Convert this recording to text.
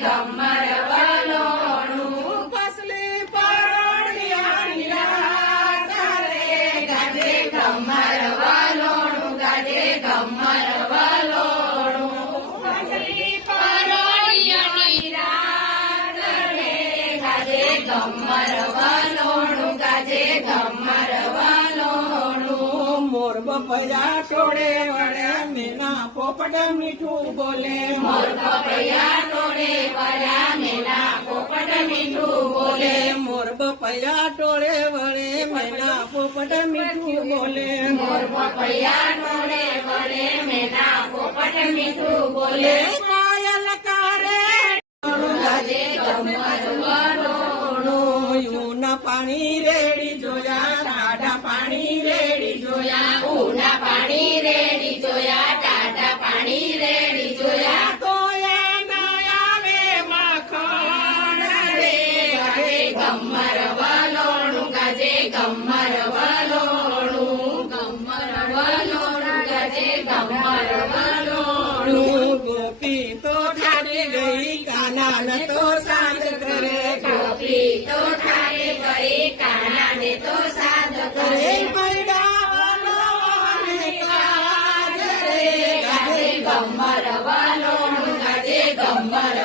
ગમ્મર વલોણું ફસલી પરણિયાની રાત રે ગાજે ગમ્મર વલોણું ગાજે ગમ્મર વલોણું ફસલી પરણિયાની રાત રે ગાજે ગમ્મર વલોણું ગાજે ગમ્મર વલોણું મોર બપૈયા ટોળે વળે મેના પોપટ મીઠું બોલે મોર બપૈયા ટોળે વળ્યા મેના પોપટ મીઠું બોલે મોર બપૈયા ટોળે વળે મેના પોપટ મીઠું બોલે મોર બપૈયા ટોળે વળે મેના પોપટ મીઠું બોલે કાયલ કારે ગાજે ગમ્મર વલોણું ઊના પાણી રેડી જોયા ટાઢા પાણી રેડી જોયા ઊના પાણી રેડી જોયા ટાઢા પાણી રેડી જોયા તોયા ના આવે માખણ રે ગાજે ગમ્મર વલોણું ગાજે ગમ્મર વલોણું ગમ્મર વલોણું ગાજે ગમ્મર વલોણું ગોપી તો ઠારી ગઈ કાનાને તો સાદ કરે ગોપી તો ઠારી ગઈ કાનાને તો સાદ કરે ગમ્મર વલોણું ગાજે ગમ્મર